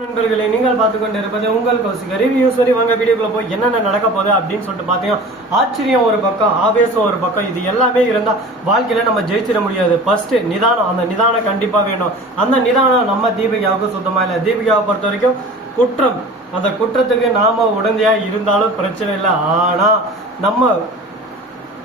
நண்பர்களே, நீங்கள் பார்த்து கொண்டு இருப்பது உங்கள் கௌசிக ரிவ்யூ. சரி, வாங்க வீடியோக்குள்ள போய் என்னென்ன நடக்க போகுது அப்படின்னு சொல்லிட்டு பார்த்தீங்கன்னா, ஆச்சரியம் ஒரு பக்கம், ஆவேசம் ஒரு பக்கம், இது எல்லாமே இருந்தா வாழ்க்கையில நம்ம ஜெயிச்சிட முடியாது. ஃபர்ஸ்ட் நிதானம், அந்த நிதானம் கண்டிப்பா வேணும். அந்த நிதானம் நம்ம தீபிகாவுக்கு சுத்தமா இல்லை. தீபிகாவை பொறுத்த வரைக்கும் குற்றம், அந்த குற்றத்துக்கு நாம உடந்தையா இருந்தாலும் பிரச்சனை இல்லை. ஆனா நம்ம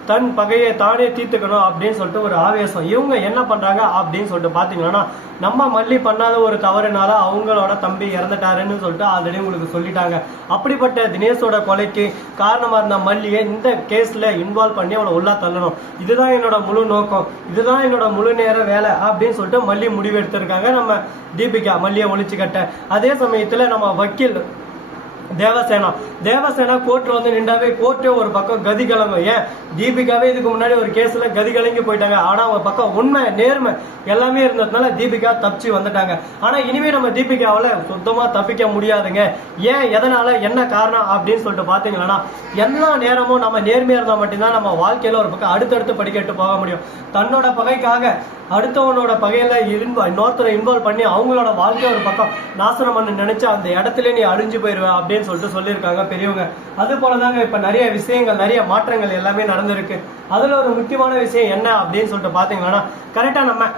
தன் பகையை தானே தீர்த்துக்கணும் அப்படின்னு சொல்லிட்டு ஒரு ஆவேசம். இவங்க என்ன பண்றாங்க அப்படின்னு சொல்லிட்டு பாத்தீங்கன்னா, நம்ம மல்லி பண்ணாத ஒரு தவறுனால அவங்களோட தம்பி இறந்துட்டாருன்னு சொல்லிட்டு ஆல்ரெடி உங்களுக்கு சொல்லிட்டாங்க. அப்படிப்பட்ட தினேஷோட கொலைக்கு காரணமா இருந்த மல்லியை இந்த கேஸ்ல இன்வால்வ் பண்ணி அவளை உள்ள தள்ளணும். இதுதான் என்னோட முழு நோக்கம், இதுதான் என்னோட முழு நேர வேலை அப்படின்னு சொல்லிட்டு மல்லி முடிவு எடுத்திருக்காங்க. நம்ம தீபிகா மல்லியை ஒழிச்சு கட்ட. அதே சமயத்துல நம்ம வக்கீல் தேவசேனா கோர்ட்ல வந்து நின்றாவே கோர்ட்டே ஒரு பக்கம் கதி கலங்க. ஏன் தீபிகாவே இதுக்கு முன்னாடி ஒரு கேஸ்ல கதி கலங்கி போயிட்டாங்க. ஆனா ஒரு பக்கம் உண்மை நேர்மை எல்லாமே இருந்ததுனால தீபிகா தப்பிச்சு வந்துட்டாங்க. ஆனா இனிமே நம்ம தீபிகாவால சுத்தமா தப்பிக்க முடியாதுங்க. ஏன், எதனால, என்ன காரணம் அப்படின்னு சொல்லிட்டு பாத்தீங்கன்னா, எல்லா நேரமும் நம்ம நேர்மையா இருந்தா மட்டும்தான் நம்ம வாழ்க்கையில ஒரு பக்கம் அடுத்தடுத்து படிக்கட்டு போக முடியும். தன்னோட பகைக்காக அடுத்தவனோட பகையில இன்னொருத்தரை இன்வால்வ் பண்ணி அவங்களோட வாழ்க்கை ஒரு பக்கம் நாசனம் பண்ண நினைச்சு அந்த இடத்துல நீ அழிஞ்சு போயிருவ அப்படின்னு சொல்லிட்டு சொல்லியிருக்காங்க பெரியவங்க. அது போலதாங்க இப்ப நிறைய விஷயங்கள், நிறைய மாற்றங்கள் எல்லாமே நடந்திருக்கு. அதுல ஒரு முக்கியமான விஷயம் என்ன அப்படின்னு சொல்லிட்டு பாத்தீங்கன்னா, கரெக்டா நம்ம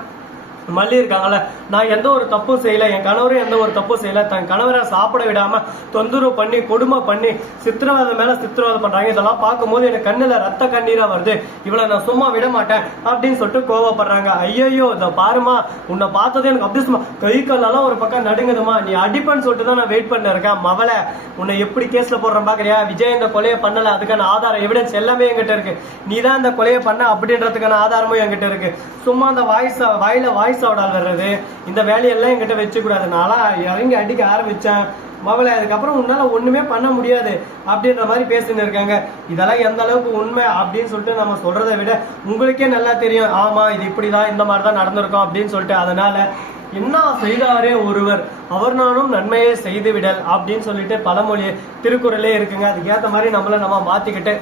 மல்லி இருக்காங்கல்ல, நான் எந்த ஒரு தப்பும் செய்யல, என் கணவரும் எந்த ஒரு தப்பும் செய்யல, தன் கணவரை சாப்பிட விடாம தொந்தரவு பண்ணி கொடுமை பண்ணி சித்திரவதை மேல சித்திரவதை பண்றாங்க. இதெல்லாம் பார்க்கும்போது எனக்கு கண்ணுல ரத்த கண்ணீரா வருது, இவளை நான் சும்மா விட மாட்டேன் அப்படின்னு சொல்லிட்டு கோவப்படுறாங்க. ஐயோ, இதை பாருமா, உன்னை பார்த்ததே எனக்கு அப்படி சும்மா கை காலெல்லாம் ஒரு பக்கம் நடுங்குதுமா, நீ அடிப்பன்னு சொல்லிட்டு தான் நான் வெயிட் பண்ண இருக்கேன். மவளை, உன்னை எப்படி கேஸ்ல போடுறேன் பாக்குறியா? விஜய் இந்த கொலையை பண்ணல, அதுக்கான ஆதாரம் எவிடன்ஸ் எல்லாமே என்கிட்ட இருக்கு. நீ தான் இந்த கொலையை பண்ண அப்படின்றதுக்கான ஆதாரமும் என்கிட்ட இருக்கு. சும்மா அந்த வாயில வர்றது, இந்த வேலையெல்லாம் என்கிட்ட வச்சு கூடாது. நாளா இறங்கி அடிக்க ஆரம்பிச்சேன் மவளை, அதுக்கப்புறம் உன்னால ஒண்ணுமே பண்ண முடியாது அப்படின்ற மாதிரி பேசின்னு இருக்காங்க. இதெல்லாம் எந்த அளவுக்கு உண்மை அப்படின்னு சொல்லிட்டு நம்ம சொல்றதை விட உங்களுக்கே நல்லா தெரியும். ஆமா, இது இப்படிதான், இந்த மாதிரிதான் நடந்திருக்கும் அப்படின்னு சொல்லிட்டு. அதனால என்ன செய்தாரே ஒருவர், அவர் நானும் நன்மையை செய்து விடல் அப்படின்னு சொல்லிட்டு பழமொழி திருக்குறளே இருக்குங்க. அதுக்கேற்ற மாதிரி நம்ம மாத்திக்கிட்டு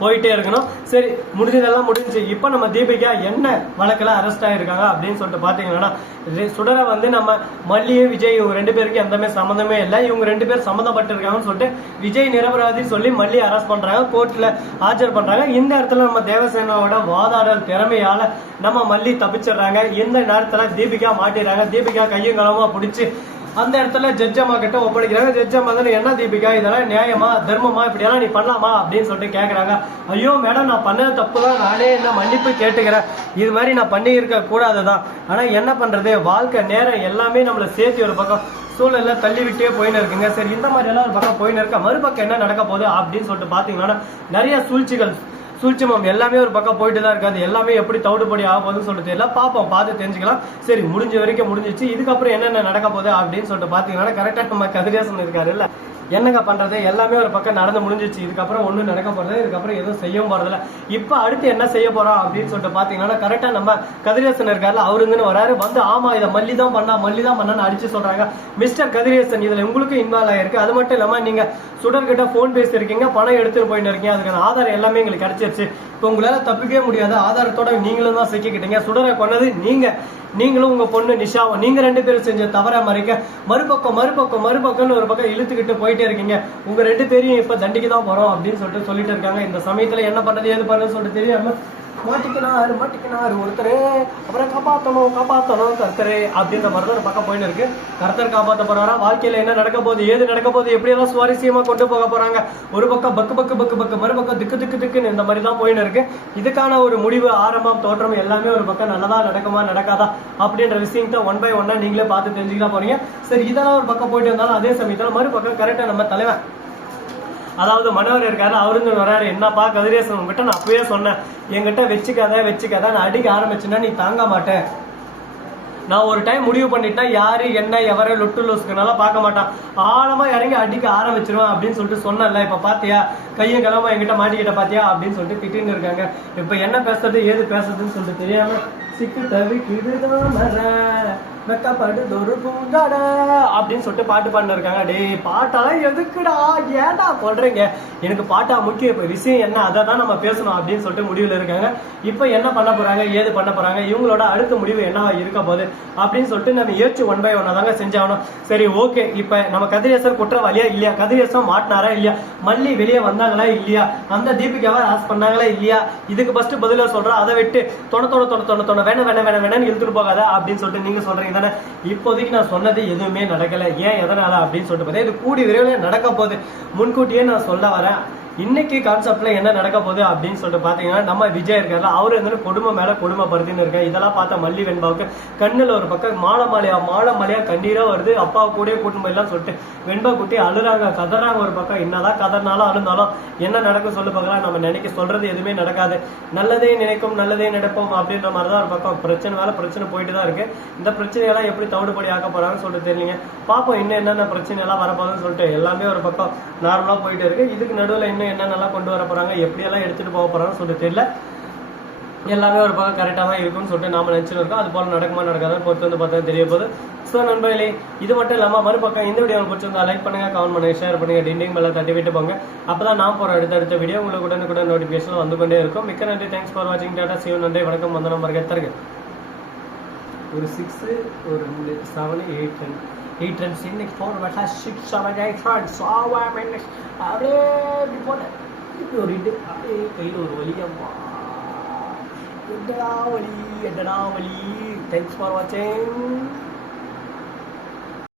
போயிட்டே இருக்கணும். சரி, முடிஞ்சதெல்லாம் முடிஞ்சு இப்ப நம்ம தீபிகா என்ன வழக்கில் அரெஸ்ட் ஆயிருக்காங்க அப்படின்னு சொல்லிட்டு பாத்தீங்கன்னா, சுடரை வந்து நம்ம மல்லியும் விஜய் இவங்க ரெண்டு பேருக்கு எந்தமே சம்மந்தமே இல்லை, இவங்க ரெண்டு பேர் சம்மந்தப்பட்டு இருக்காங்கன்னு சொல்லிட்டு விஜய் நிரபராதி சொல்லி மல்லி அரெஸ்ட் பண்றாங்க, கோர்ட்ல ஆஜர் பண்றாங்க. இந்த இடத்துல நம்ம தேவசேனாவோட வாதாடல் திறமையால நம்ம மல்லி தப்பிச்சிடுறாங்க. இந்த நேரத்துல தீபிகா மாட்டிடுறாங்க. தீபிகா கையும் களமா பிடிச்சி அந்த இடத்துல ஜட்ஜம்மா கிட்ட ஒப்படைக்கிறாங்க. ஜட்ஜம்மா வந்து, என்ன தீபிகா, இதெல்லாம் நியாயமா, தர்மமா, இப்படியெல்லாம் நீ பண்ணலாமா அப்படின்னு சொல்லிட்டு கேட்கறாங்க. ஐயோ மேடம், நான் பண்ணது தப்பு தான், நானே என்ன மன்னிப்பு கேட்டுக்கிறேன், இது மாதிரி நான் பண்ணி இருக்க கூடாதுதான். ஆனா என்ன பண்றது, வாழ்க்கை நேரம் எல்லாமே நம்மளை சேர்த்து ஒரு பக்கம் சூழ்நிலை தள்ளி விட்டே போயின்னு இருக்குங்க. சரி, இந்த மாதிரி எல்லாம் ஒரு பக்கம் போயின்னு இருக்க, மறுபக்கம் என்ன நடக்க போகுது அப்படின்னு சொல்லிட்டு பாத்தீங்கன்னா, நிறைய சூழ்ச்சிமம் எல்லாமே ஒரு பக்கம் போயிட்டு தான் இருக்காது. எல்லாமே எப்படி தவிடுபடி ஆக போகுதுன்னு சொல்லிட்டு எல்லாம் பார்ப்போம், பார்த்து தெரிஞ்சுக்கலாம். சரி, முடிஞ்ச வரைக்கும் முடிஞ்சிச்சு. இதுக்கப்புறம் என்னென்ன நடக்க போகுது அப்படின்னு சொல்லிட்டு பாத்தீங்கன்னா, கரெக்டா நம்ம கதிரேசன் இருக்காரு இல்ல, என்னங்க பண்றது, எல்லாமே ஒரு பக்கம் நடந்து முடிஞ்சிச்சு. இதுக்கப்புறம் ஒன்றும் நடக்க போறது, இதுக்கப்புறம் எதுவும் செய்ய போறதில்ல. இப்ப அடுத்து என்ன செய்ய போறோம் அப்படின்னு சொல்லிட்டு பாத்தீங்கன்னா, கரெக்டா நம்ம கதிரேசன் இருக்காருல்ல, அவரு இருந்து வராரு. வந்து, ஆமா, இதை மல்லி தான் பண்ணான்னு அடிச்சு சொல்றாங்க. மிஸ்டர் கதிரேசன், இதுல உங்களுக்கு இன்வால்வ் ஆயிருக்கு. அது மட்டும் இல்லாம நீங்க சுடர்கிட்ட போன் பேசிருக்கீங்க, பணம் எடுத்துட்டு போயிட்டு இருக்கீங்க, அதுக்கான ஆதாரம் எல்லாமே எங்களுக்கு கிடைச்சிருச்சு. இப்போ உங்களால தப்பிக்கவே முடியாது, ஆதாரத்தோட நீங்களும் தான் சிக்கிக்கிட்டீங்க. சுடரை கொண்டது நீங்களும் உங்க பொண்ணு நிஷாவும், நீங்க ரெண்டு பேரும் செஞ்ச தவற மறைக்க மறுபக்கம்னு ஒரு பக்கம் இழுத்துக்கிட்டு போயிட்டே இருக்கீங்க. உங்க ரெண்டு பேரையும் இப்ப தண்டிக்கு தான் போறோம் அப்படின்னு சொல்லிட்டு இருக்காங்க. இந்த சமயத்துல என்ன பண்றது ஏது பண்றதுன்னு சொல்லிட்டு தெரியாம மாட்டிக்கினாரு ஒருத்தரு, அப்புறம் காப்பாத்தணும் கர்த்தரே அப்படின்ற மாதிரிதான் ஒரு பக்கம் போயின்னு இருக்கு. கர்த்தர் காப்பாற்ற போறாரா, வாழ்க்கையில என்ன நடக்க போகுது, ஏது நடக்க போகுது, எப்படி எல்லாம் சுவாரஸ்யமா கொண்டு போக போறாங்க. ஒரு பக்கம் பக்கு மறுபக்கம் திக்குன்னு இந்த மாதிரி தான் போயின்னு இருக்கு. இதுக்கான ஒரு முடிவு, ஆரம்பம், தோற்றம் எல்லாமே ஒரு பக்கம் நல்லதா நடக்குமா நடக்காதா அப்படின்ற விஷயத்தை ஒன் பை ஒன்னா நீங்களே பார்த்து தெரிஞ்சுக்கலாம் போறீங்க. சரி, இதெல்லாம் ஒரு பக்கம் போயிட்டு இருந்தாலும் அதே சமயத்துல மறுபக்கம் கரெக்டா நம்ம தலைவன், அதாவது மனோவர் இருக்காரு, அவருந்து வர்றாரு. என்னப்பா கதிரேசன், உங்ககிட்ட நான் அப்பவே சொன்னேன், என்கிட்ட வச்சுக்காத, நான் அடிக்க ஆரம்பிச்சுன்னா நீ தாங்க மாட்டேன். நான் ஒரு டைம் முடிவு பண்ணிட்டேன், யாரு என்ன எவரை லொட்டு லோசுக்குனால பார்க்க மாட்டான், ஆழமா இறங்கி அடிக்க ஆரம்பிச்சிருவான் அப்படின்னு சொல்லிட்டு சொன்னல. இப்ப பாத்தியா, கையும் கிளம்ப என்கிட்ட மாட்டிக்கிட்ட பாத்தியா அப்படின்னு சொல்லிட்டு திட்டின்னு இருக்காங்க. இப்ப என்ன பேசுறது ஏது பேசுறதுன்னு சொல்லிட்டு தெரியாம சிக்கு தவிக்குதுதான் வெக்கப்படுது ஒரு பூங்காட அப்படின்னு சொல்லிட்டு பாட்டு பாடினு இருக்காங்க. டேய் பாட்டெல்லாம் எதுக்குடா, ஏன்டா சொல்றீங்க? எனக்கு பாட்டா முக்கியம், இப்ப விஷயம் என்ன அதை தான் நம்ம பேசணும் அப்படின்னு சொல்லிட்டு முடிவுல இருக்காங்க. இப்ப என்ன பண்ண போறாங்க, ஏது பண்ண போறாங்க, இவங்களோட அடுத்த முடிவு என்ன இருக்க போகுது அப்படின்னு சொல்லிட்டு நம்ம ஏச்சு ஒன் பை ஒன்னா தாங்க செஞ்சாகணும். சரி ஓகே, இப்ப நம்ம கதிரேசன் குற்றவாளியா இல்லையா, கதிரேசன் மாட்டினாரா இல்லையா, மல்லி வெளியே வந்தாங்களா இல்லையா, அந்த தீபிகாவை ஆஸ் பண்ணாங்களா இல்லையா, இதுக்கு ஃபர்ஸ்ட் பதில சொல்றோம். அதை விட்டு தொண வேணான்னு இழுத்துட்டு போகாத அப்படின்னு சொல்லிட்டு நீங்க சொல்றீங்க தானே. இப்போதைக்கு நான் சொன்னது எதுவுமே நடக்கல. ஏன் எதனால அப்படின்னு சொல்லிட்டு பார்த்தா இது கூடி விரைவில் நடக்க போகுது. முன்கூட்டியே நான் சொல்ல வரேன். இன்னைக்கு கான்செப்ட்ல என்ன நடக்க போகுது அப்படின்னு சொல்லிட்டு பாத்தீங்கன்னா, நம்ம விஜய் இருக்காரு, அவரு வந்து கொடுமை மேல கொடுமைப்படுத்தின்னு இருக்காரு. இதெல்லாம் பார்த்தா மல்லி வெண்பாவுக்கு கண்ணுல ஒரு பக்கம் மாலை மலையா கண்ணீரா வருது. அப்பாவை கூட கூட்டும் போயெல்லாம் சொல்லிட்டு வெண்பா குட்டி அழுறாங்க, கதறாங்க. ஒரு பக்கம் என்னதான் கதறினாலும் அழுந்தாலும் என்ன நடக்கும் சொல்லு பார்க்கலாம். நம்ம நினைக்க சொல்றது எதுவுமே நடக்காது. நல்லதே நினைக்கும் நல்லதே நடப்போம் அப்படின்ற மாதிரிதான் ஒரு பக்கம் பிரச்சனை மேல பிரச்சனை போயிட்டு தான் இருக்கு. இந்த பிரச்சனையெல்லாம் எப்படி தவிடுபடி ஆக்க போறாங்கன்னு சொல்லிட்டு தெரியலீங்க. பாப்போம் இன்னும் என்னென்ன பிரச்சனை எல்லாம் வரப்போகுதுன்னு சொல்லிட்டு. எல்லாமே ஒரு பக்கம் நார்மலா போயிட்டு இருக்கு. இதுக்கு நடுவில் இன்னும் என்னென்னலாம் கொண்டு வர போறாங்க, எப்படியெல்லாம் எடுத்துட்டு போக போறாங்கன்னு சொல்லிட்டு தெரியல. எல்லாமே ஒரு பக்கம் கரெக்டாக தான் இருக்கும்னு சொல்லிட்டு நாம நினைச்சுட்டு இருக்கோம். அது போல நடக்குமா நடக்காதான் பொறுத்து வந்து பார்த்தா தெரிய போகுது. ஸோ நண்பர்களே, இது மட்டும் இல்லாமல் மறுபக்கம் இந்த வீடியோ பிடிச்சிருந்தா லைக் பண்ணுங்க, கமெண்ட் பண்ணுங்க, ஷேர் பண்ணுங்க, டிண்டிங் மேலே தட்டி விட்டு போங்க. அப்பதான் நான் போற அடுத்த வீடியோ உங்களுக்கு உடனுக்குடன் நோட்டிஃபிகேஷன் வந்து கொண்டே இருக்கும். மிக்க நன்றி, தேங்க்ஸ் ஃபார் வாட்சிங். டாடா, see you, நன்றி, வணக்கம், வந்தனம், மறக்க ஒரு 6 ஒரு 2 7 8 ரன்ஸ் இன்னைக்கு 4 பேட்டா 6 7 8 ரன்ஸ் அப்படியே போன ஒரு இது அப்படியே கையில் ஒரு வலியம்மா என்னடா வலி. தேங்க்ஸ் ஃபார் வாட்சிங்.